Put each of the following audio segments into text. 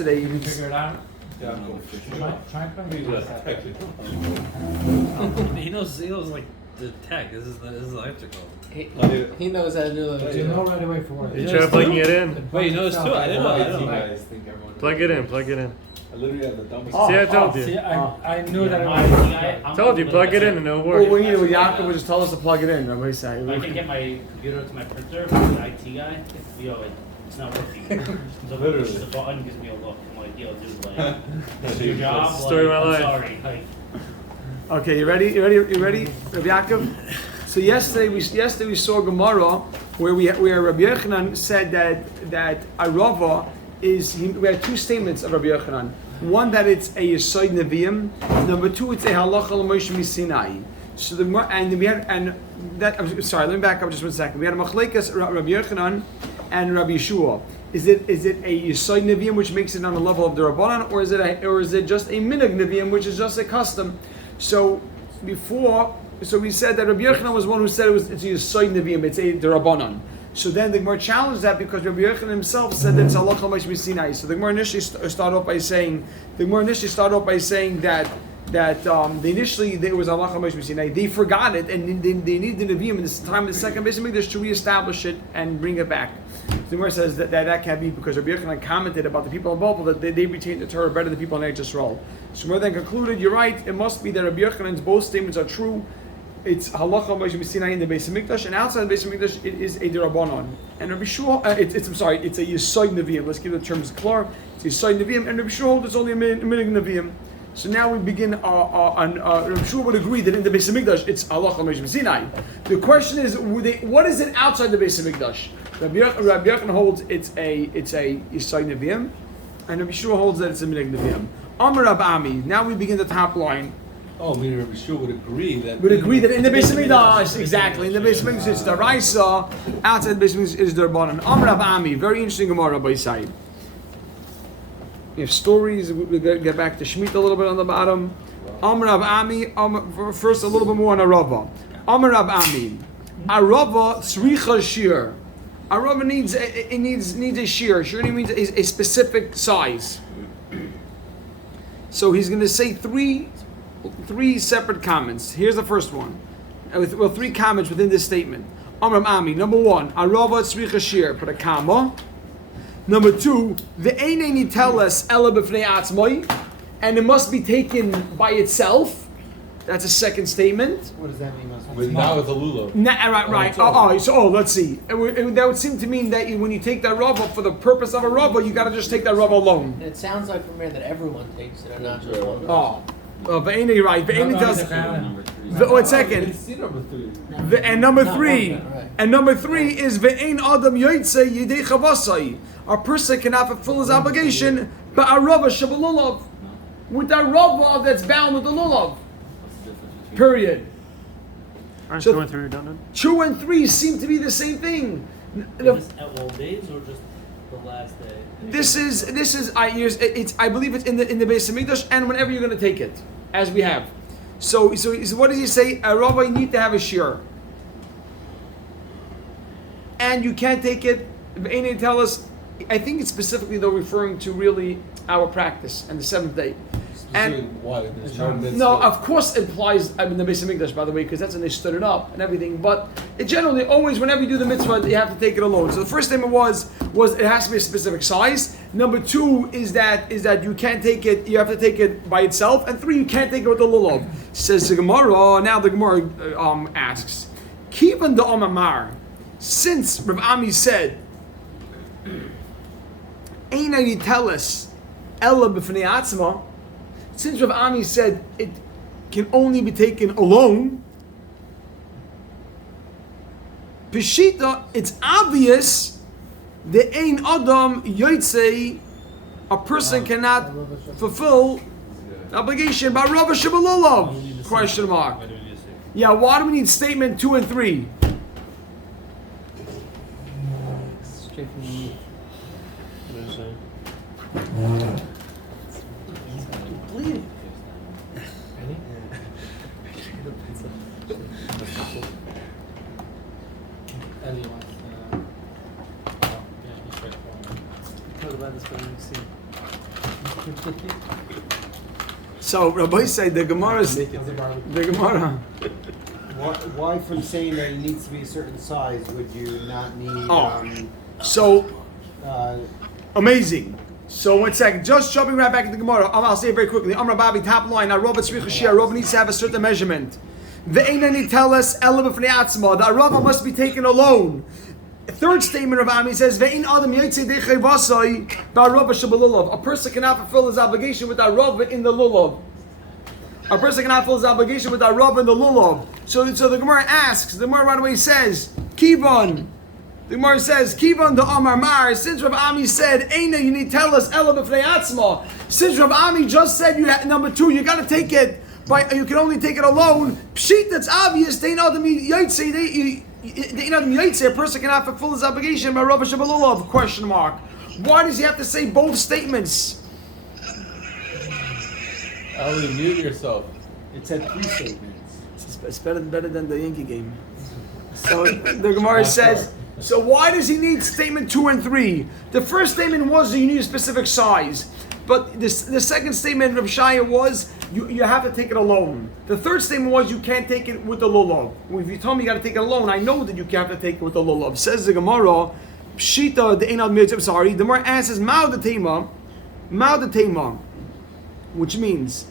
yesterday. Can you figure it out? Yeah, I'm going to Try and He knows like the tech. This is electrical. He knows how to do it. You know right away for what. You try plugging it in. Wait, you know it's two. I didn't know. guys think everyone Plug it in. Plug it in. I literally have the dumbest. See, I told you. See, I knew that it My was. guy, Told you, plug it in and it'll Well, work. we need to. Yaakov would just tell us to plug it in. Remember, If I can get my computer to my printer from the IT guy, it's not working. So Literally. the button gives me a look. I'm like, yo, dude, like, it's your job. Story of my I'm life. sorry. Like, Okay, you ready? You ready, Rabbi Yaakov? So yesterday we saw Gemara where Rabbi Yochanan said that Arava is. We had two statements of Rabbi Yochanan. One that it's a Yesod Nevi'im. Number two, it's a Halacha L'Moshe Misinai. So the and we had and that. I'm sorry. Let me back up just 1 second. We had a Machlekes Rabbi Yochanan and Rabbi Yeshua. Is it a Yesod Nevi'im which makes it on the level of the Rabbanan, or is it just a Minhag Nevi'im which is just a custom? So we said that Rabbi Yochanan was one who said it's a Yesod Nevi'im, it's a Rabbanan. So then the Gemara challenged that because Rabbi Yochanan himself said that it's Halacha L'Moshe Misinai. So the Gemara initially started off by saying that there was Allah Moshe Sinai. They forgot it, and they needed the Nevi'im in this time of the second Beis Hamikdash to reestablish it and bring it back. The Gemara says that can't be because Rabbi Yochanan commented about the people in Babel that they retained the Torah better than the people in Eretz Yisrael. So Gemara then concluded, you're right, it must be that Rabbi Yochanan's both statements are true. It's Halacha Moshe Sinai in the Beis Hamikdash, and outside the Beis Hamikdash it is a Derabanan. And Rabbi Shua, it's a Yesod Nevi'im. Let's give the terms clear. It's Yesod Nevi'im, and Rabbi Shua holds it's only a Minhag Nevi'im. So now we begin Rabbi Shua would agree that in the Beis Hamikdash it's Halacha Moshe Sinai. The question is, what is it outside the Beis Hamikdash? Rabbi Yochanan holds it's a Yesod Nevi'im, and Rabbi Shua holds that it's a Minhag Nevi'im. Amar Rab Ami. Now we begin the top line. Oh, meaning Rabbi Shua would agree that. In the Beis Hamikdash, exactly. In the Beis Hamikdash it's the Raisa. Outside the Beis Hamikdash is the Rabbanan. Amar Rab Ami. Very interesting Gemara by side. We have stories. We'll get back to Shemitah a little bit on the bottom. Amar Rab Ami. First, a little bit more on Arava. Amar Rab Ami. Arava tzricha shir. Arava needs a shear. Shear means a specific size. So he's going to say three separate comments. Here's the first one. Well, three comments within this statement. Amar Rab Ami. Number one, Arava tzricha shir. Put a comma. Number two, ve'einei niteles ela b'fnei atzmai, and it must be taken by itself. That's a second statement. What does that mean? But now it's a lulav. Right. Let's see. That would seem to mean that when you take that rava for the purpose of a rava, you got to just take that rava alone. And it sounds like from here that everyone takes it, or not just one. Ve'einei, right? Ve'einei tells. 1 second. And number three is ve'ein adam yotzei yidei chavasai. A person cannot fulfill his obligation, but a rava shabalulav, with that rava that's bound with the lulav. Period. Aren't So 2 and 3 redundant? 2 and 3 seem to be the same thing. is this at all days or just the last day? I believe it's in the Beis Hamikdash, and whenever you're going to take it, as we have. So what does he say? A rabbi, you need to have a shear, and you can't take it. They tell us. I think it's specifically though referring to really our practice and the seventh day. And why? There's no mitzvah. no, of course it implies the Beis Hamikdash, by the way, because that's when they stood it up and everything. But it generally always, whenever you do the mitzvah, you have to take it alone. So the first statement was it has to be a specific size. Number two is that you can't take it. You have to take it by itself. And 3, you can't take it with the lulav. Says the Gemara. Now the Gemara asks, Kivan the Omamar, since Rav Ami said, Einai niteles ela b'fnei atzma. Since Rav Ami said it can only be taken alone, Peshita, it's obvious the ein adam yotzei, a person cannot fulfill the obligation by Rava Shabalolov. Question mark. Yeah, why do we need statement 2 and 3? Straight from the Bleeding. Ellie wants Talk about this when you see. So Rabbi said the Gemara is the Gemara. Why from saying that it needs to be a certain size would you not need? So uh, amazing. So 1 second, just jumping right back into the Gemara. I'll say it very quickly. Amar Babi, top line. Arov Arov needs to have a certain measurement. The Einani tell us Ela b'fnei atzma. The Arava must be taken alone. Third statement of Ami says, "Ve'in adam yotzei dechei vasai ba'arava shabalulav." A person cannot fulfill his obligation with arava in the lulav. A person cannot fulfill his obligation with arava in the lulav. So the Gemara asks. The Gemara right away says, "Kivan." The Gemara says, "Kivan the Amar Mar." Since Rav Ami said, "Eina," you need to tell us Ela b'fnei atzma. Since Rav Ami just said you have, number 2, you got to take it. You can only take it alone. Pshit, that's obvious. They know the yotzei. A person cannot fulfill his obligation by Rabbi Shabalulav? Question mark. Why does he have to say both statements? Ali, mute yourself. it said 3 statements. It's better than the Yankee game. So the Gemara says. So why does he need statement 2 and 3? The first statement was that you need a specific size. But the second statement of Shaya was you have to take it alone. The third statement was you can't take it with the lulav. If you tell me you got to take it alone, I know that you have to take it with the lulav. Says the Gemara, Pshita the Einad Mitzvah. Sorry, the Gemara answers Mao the Tema, which means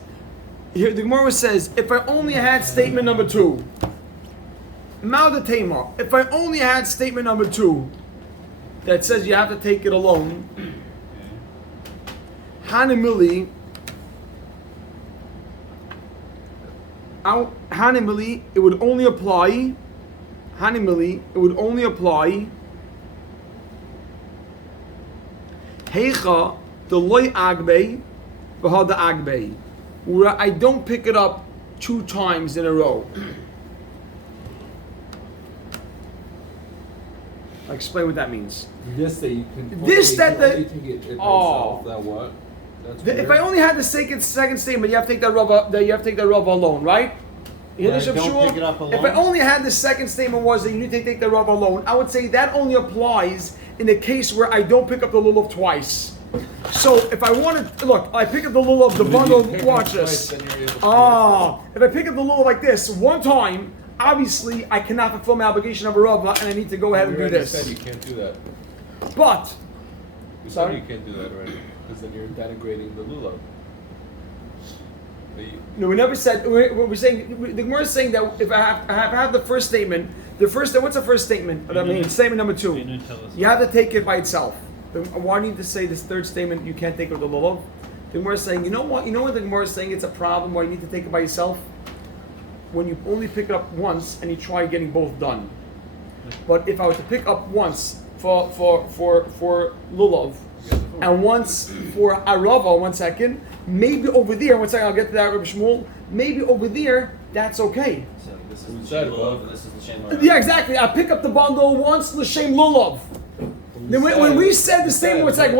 here the Gemara says if I only had statement number 2, Mao the Tema. If I only had statement number 2 that says you have to take it alone. Hanimili, it would only apply. Hanimili, it would only apply. Heicha the loy agbe, v'hada agbe, where I don't pick it up 2 times in a row. I'll explain what that means. This that you can. This that the- only take it Oh. itself, that what? That's If weird. I only had the second statement, you have to take that rubber alone, right? You hear this, Right, don't Shmuel? pick it up alone. If I only had the second statement was that you need to take the rubber alone, I would say that only applies in the case where I don't pick up the lulav twice. So if I wanted, look, I pick up the lulav, the But if bundle. you pick it Watch up this. twice, then you're able to If I pick up the lulav like this 1 time, obviously I cannot fulfill my obligation of a rubber, and I need to go ahead and You do already said this. you can't do that. But You Sorry? said you can't do that already, because then you're denigrating the lulav. But you- no, we never said. We're saying the Gemara is saying that if I have the first statement, what's the first statement? I mean, statement number 2. You have to take it by itself. Why need to say this third statement? You can't take it with the lulav. The Gemara is saying, you know what? You know what the Gemara is saying? It's a problem. Why you need to take it by yourself? When you only pick it up once and you try getting both done. But if I were to pick up once for lulav and once for arava, 1 second, maybe over there. 1 second, I'll get to that, Rabbi Shmuel. Maybe over there, that's okay. So this We is said the above. lulav, and this is the shem. Yeah, exactly. I pick up the bundle once l'shem lulav. Then when we said the statement, 1 second,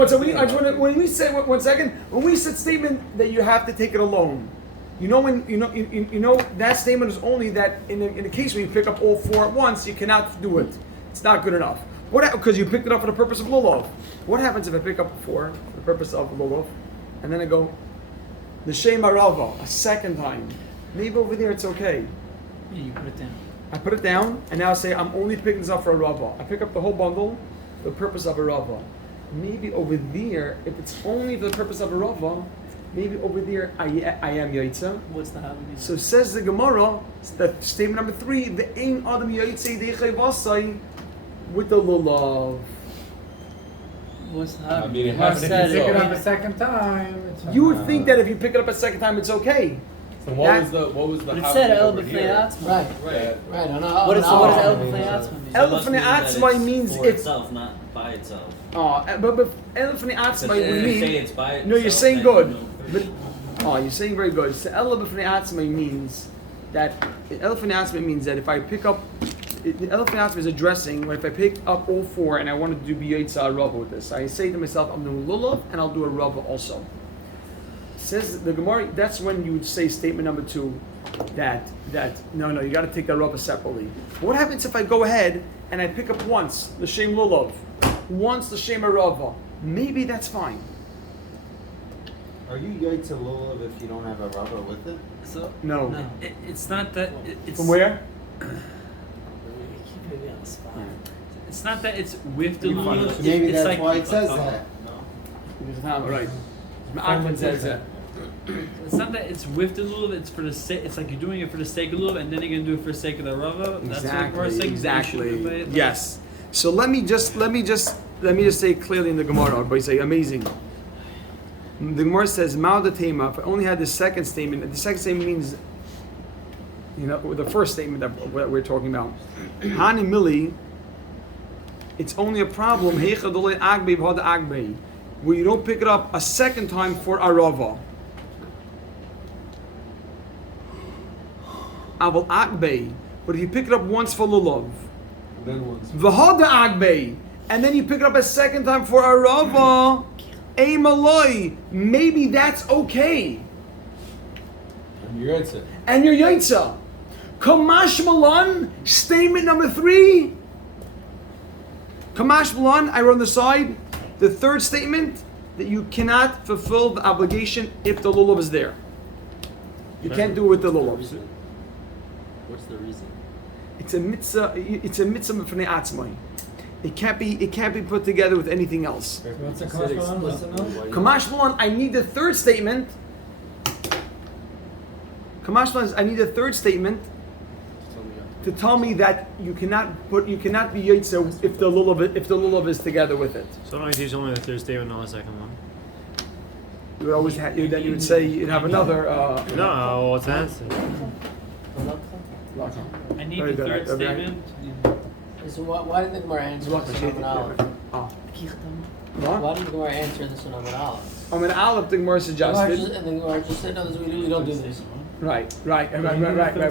when we said 1 second, when we said statement that you have to take it alone, you know that statement is only that in the case where you pick up all 4 at once, you cannot do it. It's not good enough. Because you picked it up for the purpose of lulav. What happens if I pick up 4 for the purpose of lulav, and then I go l'shem arava a second time? Maybe over there it's okay. Yeah, you put it down. I put it down, and now I say I'm only picking this up for a rava. I pick up the whole bundle for the purpose of a rava. Maybe over there, if it's only for the purpose of a rava, maybe over there I am yaitza. What's the halacha? So says the Gemara, that statement number 3, the ein adam yaitze dechei vasai with the lulav. What's the I halacha? mean, it Gemara has to But if be you said pick so. it up a second time, it's You would think that if you pick it up a second time, it's okay. So That- what was the But it happening said el over b'fnei here? atzma. Right, Right. right. What is el Oh. b'fnei atzma mean? El b'fnei atzma means for it's itself, not by itself. but el b'fnei atzma Because if would you say mean. it's by No, you're itself, saying then good. you know. But you're saying very good. So el b'fnei atzma means that el b'fnei atzma means that if I pick up. The el b'fnei atzma is addressing when if I pick up all 4 and I want to do b'yotza rava with this, I say to myself, I'm doing lulav and I'll do a rava also. Says the Gemara, that's when you would say statement number 2, that no, you got to take that rava separately. What happens if I go ahead and I pick up once the shem lulav, once the shem rava? Maybe that's fine. Are you yaitz a lulav if you don't have a rubber with it? So No. It's not that. It's From where? keep it on the spot. It's not that it's with the You find lulav. it. Maybe it's that's like, why it says that. Right. Ahmed says that. It's not that it's with the lulav. It's for the sake. It's like you're doing it for the sake of lulav, and then you're gonna do it for the sake of the rava. That's what we're saying. Exactly. Yes. So let me just say clearly in the Gemara. Everybody say amazing. The Gemara says Ma'al Tema. If I only had the second statement, the second statement means, the first statement that we're talking about. Hani Mili. It's only a problem. Heichadolei Agbe v'hada Agbe, where you don't pick it up a second time for arava. Aval Agbe, but if you pick it up once for lulav. Then once. V'hada Agbe, and then you pick it up a second time for arava, Maloi, maybe that's okay. And you're right, And your yaitza. Kamash Malan, statement number 3. Kamash Malan, I wrote on the side, the third statement, that you cannot fulfill the obligation if the lulav is there. You can't do it with the lulav. What's the reason? It's a mitzvah. It's a mitzvah for atzmai. It can't be put together with anything else. What's the correspondence? Listen up. Kamash Malan, I need the third statement. Kamash Malan, I need a third statement to tell me that you cannot be yaitza if the lulav is together with it. So don't I teach only the third statement, not the second one? You would always then you would say you'd have another. No, what's the answer? I need Very the good. third Okay. statement. So why did the Gemara answer this one on Aleph? Oh. Why What? did the Gemara answer this one on Aleph? I mean, Aleph, the Gemara suggested. And the Gemara just said, no, we don't do this. Right.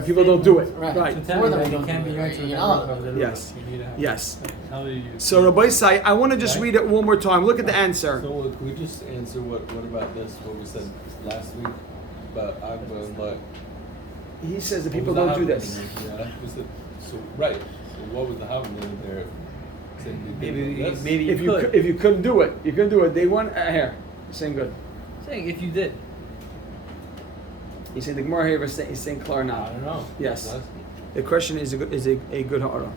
People don't do it. Right. Right. To tell For you them, that we you don't can't do be it, yaitz with right? the You're rubber not. of the Yes. lulav. You need to have Yes. How do you? So Rabbi Sai, I want to just read it one more time. Look at the answer. So can we just answer what about this? What we said last week about Agba and like. He says that what people was don't the do Havamina? this. Yeah. We said, so right. So what was the Havamina there? Said we did this? maybe If you couldn't do it, they want here. Saying good. saying if you did. He's saying the Gemara here is saying clear I now. don't know. Yes. Last- The question is a good ha'ara.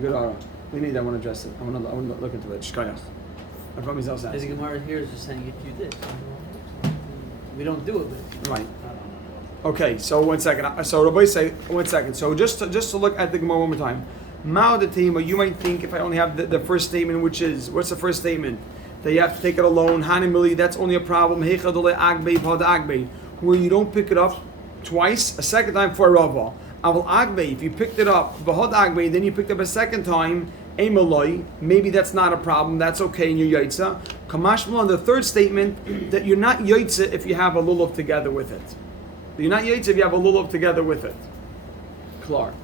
Good ha'ara. We need. I want to address it. I want to look into it. Shkayach. I promise I'll The say. Gemara here is just saying if you did. We don't do it, but Right. Okay. So 1 second. So Rabbi say 1 second. So just to look at the Gemara one more time. Mao the Tema, you might think if I only have the first statement, which is what's the first statement? That you have to take it alone. Hanimili, that's only a problem. Heichadole agbe v'had agbe, where you don't pick it up twice, a second time for a rava. Aval agbe, if you picked it up v'had agbe, then you picked up a second time. Emaloi, maybe that's not a problem. That's okay in your yaitza. Kamashmal on the third statement that you're not yaitza if you have a lulav together with it. You're not yaitza if you have a lulav together with it. Klar.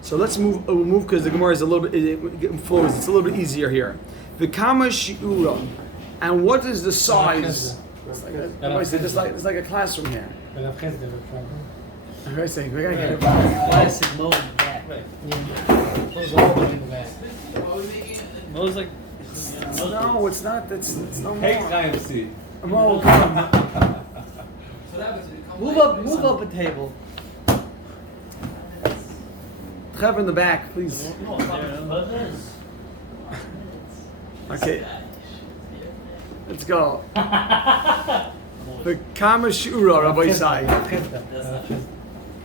So let's move. We'll move because the Gemara is a little bit it flows. It's a little bit easier here. The kama shiura, and what is the size? It's like a classroom here. Rav Chesed, Rav Shlomo. I say we gotta get it. classic mode in that. Those are all in the back. What was like? No, it's not. It's no Hey, more. IMC. Mo, come on. Move up a table. Trev in the back, please. Okay. Let's go. The kama shiura, Rabbi Sai. Rav Chesed.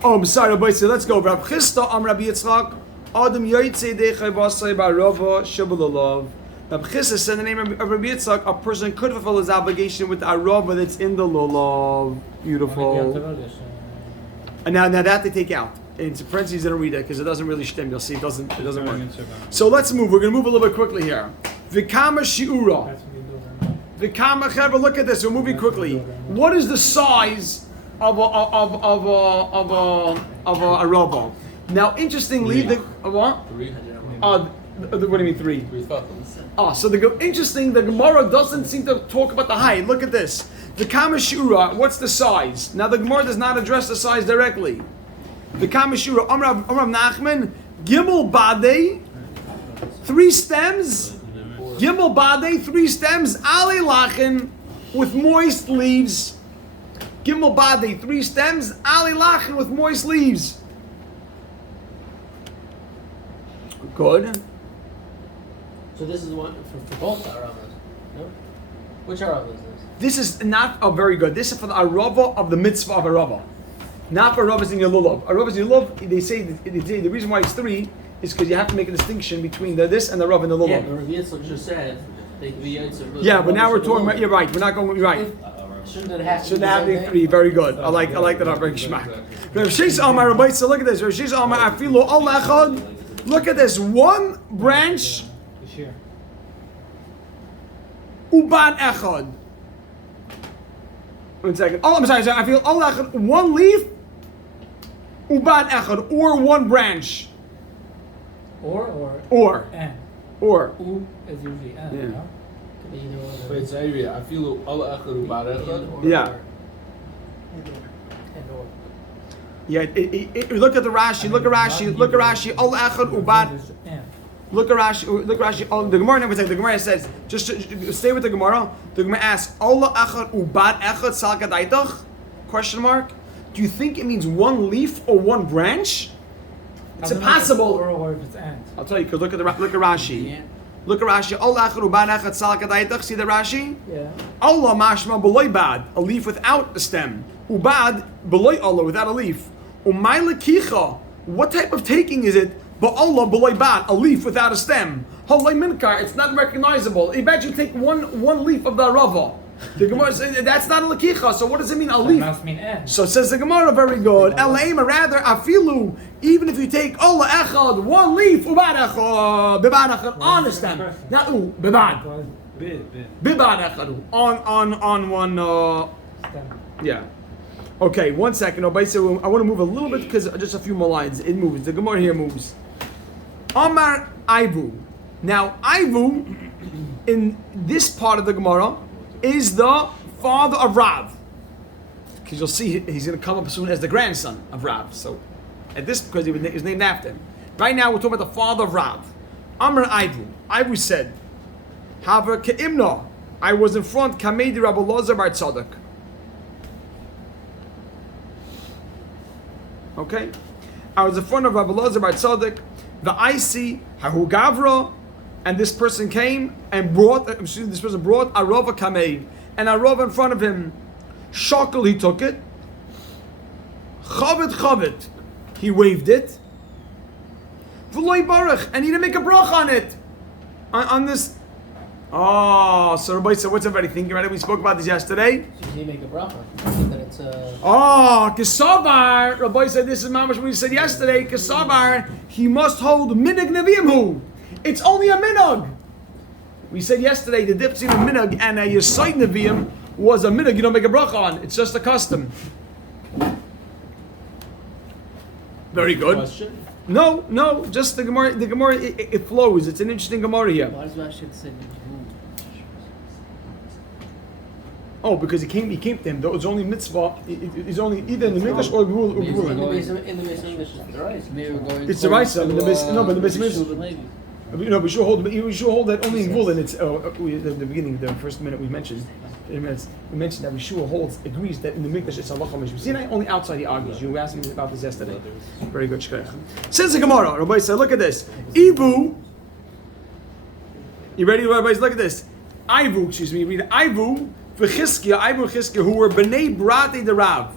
Oh, I'm sorry, Rabbi Say. Let's go. Rav Chista, Rabbi Yitzchak. Adam Yaitse Dechai Basai Barava Shabbalalov. Rav Chista said in the name of Rabbi Yitzchak, a person could fulfill his obligation with the arava that's in the lulav. Beautiful. And now that they take out. Into parentheses, they don't read it because it doesn't really stem. You'll see it doesn't work. So let's move. We're going to move a little bit quickly here. Vikama shiura. That's what you do. Vikama chevra. Look at this. We're moving quickly. What is the size of a rava? Now, interestingly, the what? 3. What do you mean 3? 3 fatals. Interesting. The Gemara doesn't seem to talk about the height. Look at this. The kama shiura. What's the size? Now, the Gemara does not address the size directly. The kama shiura. Amrav Nachman. Gimel bade. 3 stems. Gimel Bade, 3 stems. Ale Lachin with moist leaves. Gimel Bade, 3 stems. Ale Lachin with moist leaves. Good. So this is one for both aravas. No? Which arava is this? This is not a very good. This is for the arava of the mitzvah of arava. Not for aravas in your lulav. Aravas in your lulav, they say the reason why it's 3 is because you have to make a distinction between this and the rav and the lulav. Yeah, but Rav Yitzchak just said they could be yaitzer. Yeah, but now we're talking about. You're right. We're not going. You're right. Shouldn't it have to Shouldn't be have the been same 3. thing? Very good. I like that. I'm very geschmack. Rav Shisa Amar Rabbi. So look at this. Rav Shisa Amar Afilu Al Echad. Look at this. One branch. Bashir. Uban Echad. 1 second. Oh, I'm sorry. I feel Al Echad. 1 leaf. Uban Echad, or 1 branch. Or and. Or. U is usually and. Yeah. No? Could be either one of Wait, those. so area. I feel all echad u'barechad. Yeah. And or. Yeah. Look at the Rashi. Look at Rashi. Look at Rashi. Al Echad Uban. And. Look at Rashi. Look at Rashi. Oh, the Gemara never says. The Gemara says. Just stay with the Gemara. The Gemara asks. Allah echad ubat echad salkadaitach? Question mark. Do you think it means 1 leaf or 1 branch? It's I don't know if impossible. Or if it's and. I'll tell you. Because look at Rashi. Yeah. Look at Rashi. Allah echad ubat echad salkadaitach. See the Rashi? Yeah. Allah mashma beloy bad. A leaf without a stem. Ubad beloy Allah without a leaf. Umayla kicha. What type of taking is it? Ba'Allah beloy bad, a leaf without a stem. Halay minkar, it's not recognizable. Imagine you take one leaf of the arava. The Gemara says that's not a lakicha. So what does it mean, a That leaf? must mean and. So says the Gemara, very good. Elaima, rather afilu. Even if you take Allah echad, 1 leaf, ubad echad, bibad echad on the stem, not bibad, bibad echad on 1. Stem. Yeah. Okay, 1 second. I want to move a little bit because just a few more lines. It moves. The Gemara here moves. Amar Ivu. Now, Ivu, in this part of the Gemara, is the father of Rav. Because you'll see he's going to come up soon as the grandson of Rav. So, at this, because he was named after him. Right now, we're talking about the father of Rav. Amar Ivu. Ivu said, Haver ke'imna. I was in front, Kamedi Rabbi Lazar bar Tzadok. Okay, I was in front of Rabbi Lazar bar Tzadok, the Isi Hahu Gavra, and this person came and brought. This person brought Arava Kamei, and Arava in front of him. Shakel, he took it. Chavit, he waved it. V'loi Baruch, and he didn't make a brach on it, on this. Oh, so everybody said, what's everybody thinking about it? We spoke about this yesterday. So you make a bracha. That it's Oh, Kesavar. Rabbi said this is mamash what we said yesterday. Kesavar, he must hold minog neviimhu. It's only a minog. We said yesterday the difference between a minog and a yesod neviim was a minog you don't make a bracha on. It's just a custom. Very good. Question? No, just the Gemara. The Gemara it flows. It's an interesting Gemara here. why does Rashi say Oh, because he came to him. It's only mitzvah. It's only either in the Mikdash or Gvul. in the base English it's the rice. Maybe we're going. It's the rice. No, but the base Maybe. we should hold that only in Gvul, and it's the beginning, the first minute we mentioned. We mentioned that Yeshua agrees that in the Mikdash it's halacha mishum. Sinai only outside he argues. You asked me about this yesterday. Very good, shkoyach. Says the Gemara. Rabbi said, look at this. Ivu. You ready, Rabbi? Look at this. Ivu. Excuse me. Read Ivu. Ivu and Chizkiah, who were Bnei Brate the Rav.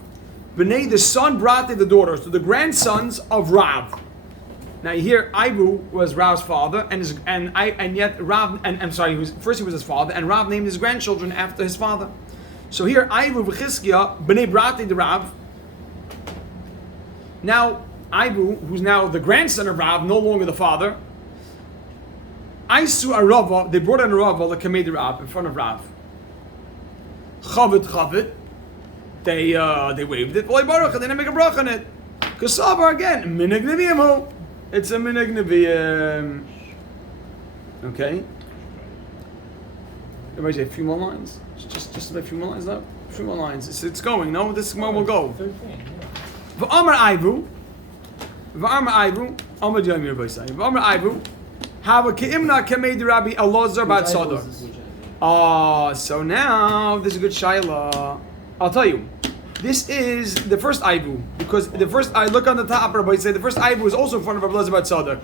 Bnei, the son, Brate the daughter. So the grandsons of Rav. Now here, Ivu was Rav's father, and yet Rav, and I'm sorry, he was his father, and Rav named his grandchildren after his father. So here, Ivu and Chizkiah, Bnei Brate the Rav. Now, Ivu, who's now the grandson of Rav, no longer the father. Aisu Arava, they brought in Arava, the Kamei Rav, in front of Rav. Chavit, they waved it. Boy Baruch, and they didn't make a brach on it. Kasavar again, minog neviimhu. It's a minog neviim. Okay. Everybody say a few more lines. Just a few more lines now. A few more lines. It's going. No, this one will go. 13. V'amar Ivu. Amar Yom Yervay say. V'amar Ivu. Hava keimna kamei Rabbi Elazar bat Tzadok. So now this is a good shaila. I'll tell you. This is the first Aivu, because the first I look on the top, Rabbi say the first Aivu is also in front of Rabbi Elazar bat Tzadok.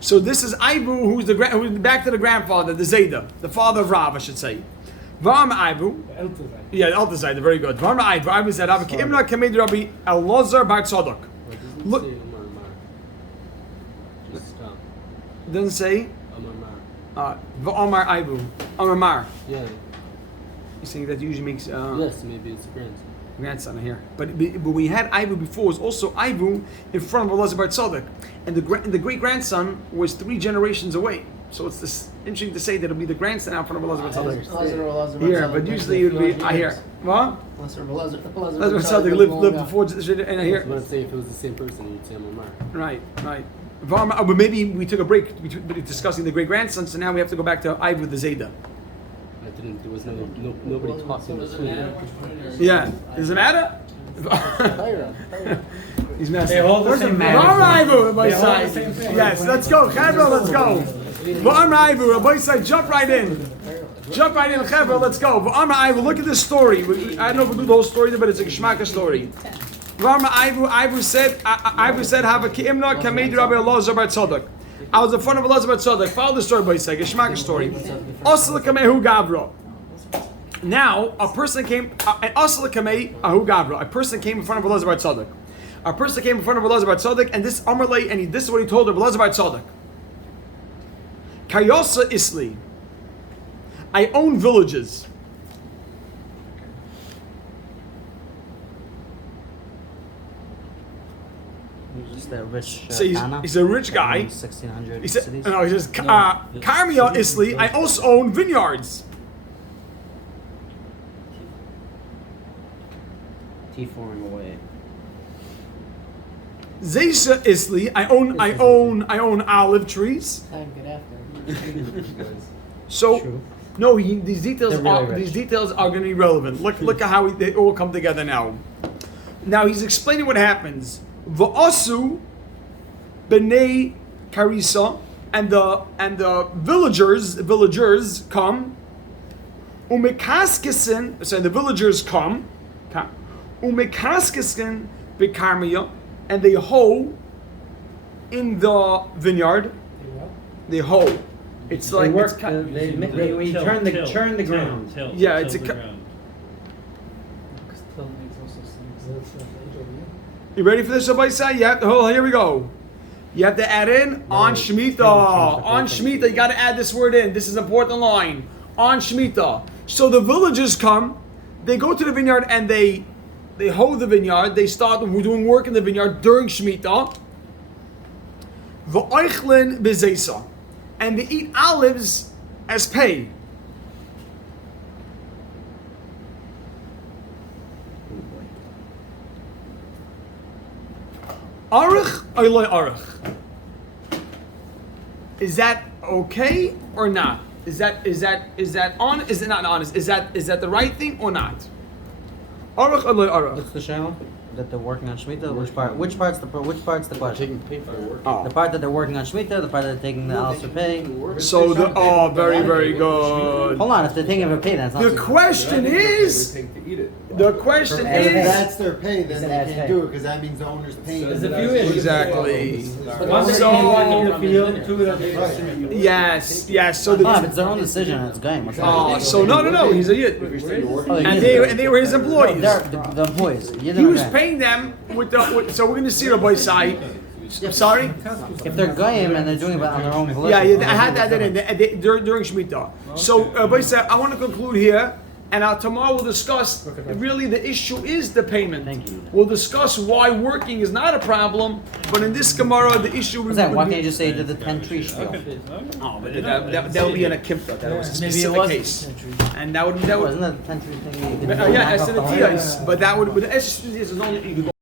So this is Aivu, who's back to the grandfather, the Zayda, the father of Rav, I should say. Varma Aivu. Yeah, the Alta side, very good. Varma Aivu. Aivu said, Hava keimna kamei Rabbi Elazar bat Tzadok. Look, it doesn't say. V'omar Aivu. Omar Mar. Yeah. You're saying that usually makes. Yes, maybe it's a Grandson here, but when we had Aivu before, it was also Aivu in front of Elazar bar Tzadok, and the great grandson was 3 generations away. So it's this interesting to say that it'll be the grandson out in front of Elazar bar Tzadok. Here, but usually it would be I hear what? Elazar bar Tzadok lived before, and I hear. I was say if it was the same person, you'd say Amar. Right. But maybe we took a break discussing the great grandson, so now we have to go back to Aivu the Zayda. There was nobody talking between. Yeah, does it matter? He's messing. They all the same thing. Rabbi side. Yes, let's go, Chevra, let's go. Rabbi side, jump right in, Chevra, let's go. Look at this story. I don't know if we'll do the whole story, but it's a Geshmaka story. Aivu said, have a ki'imna kamei Rabbi Elazar bar Tzadok. I was in front of Elazar bar Tzadok. Follow the story, by say Geshmaka story. Asla kamehu gavra. Now a person came. Asla kamei ahu gavra. A person came in front of Elazar bar Tzadok. A person came in front of Elazar bar Tzadok, and this Amarlei, and this is what he told him. Elazar bar Tzadok. Kayosa isli. I own villages. He's that rich. So he's a rich guy. 1600 He said, cities. no, he says, Karmia Isli, I also own vineyards. T4ing away. Zeisha Isli, I own olive trees. Good after. So, True. no, these details They're really are rich. these details are going to be relevant. Look at how they all come together now. Now he's explaining what happens. Va'asu b'nei Karisa, and the villagers come. Umekaskisen, so the villagers come. Umekaskisen b'karmiya, and they hoe in the vineyard. They hoe. It's like They it's work. kind They churn the ground. Yeah, it's a the ca- ground. You ready for this, Rabbi Say? You have to, here we go. You have to add in on Shemitah. On Shemitah, you got to add this word in. This is an important line. On Shemitah. So the villagers come, they go to the vineyard and they hoe the vineyard. They start doing work in the vineyard during Shemitah. V'oichlin b'zeisa. And they eat olives as pay. Arich or loy arich? Is that okay or not? Is that on? Is it not honest? Is that the right thing or not? Arich or loy arich? What's the shayla? That they're working on Shemitah? Which part's the question? Taking pay for work. The part that they're working on Shemitah, the part that they're taking the Alice for pay. So very very good. Hold on, if they're taking it for pay, that's not. The question is. They take to eat it. The question And if is. that's their pay, then He they said can't that's do it because that means the owner's paying. There's them. a few issues. Exactly. One that So- they work in the field, two that they Yes. So No, if the. it's their own decision, it's going. What's So no. He's a yid. And they were his employees. The employees. He was paying them with so we're going to see Rabbi Sai. I'm sorry. If they're goyim and they're doing it on their own volition. Yeah, I had that in during Shemitah. So Rabbi Sai, I want to conclude here, and tomorrow we'll discuss. Really, the issue is the payment. Thank you. We'll discuss why working is not a problem, but in this Gemara, the issue What's that? would Why be. can't you just say you did the 10 tree spiel? Oh, but that would be in a kippah. That was a Maybe it specific was case, and that would. Wasn't that the 10 tree thing? You could Yeah, knock as off in the the horn? Tias, but that would. But the is only.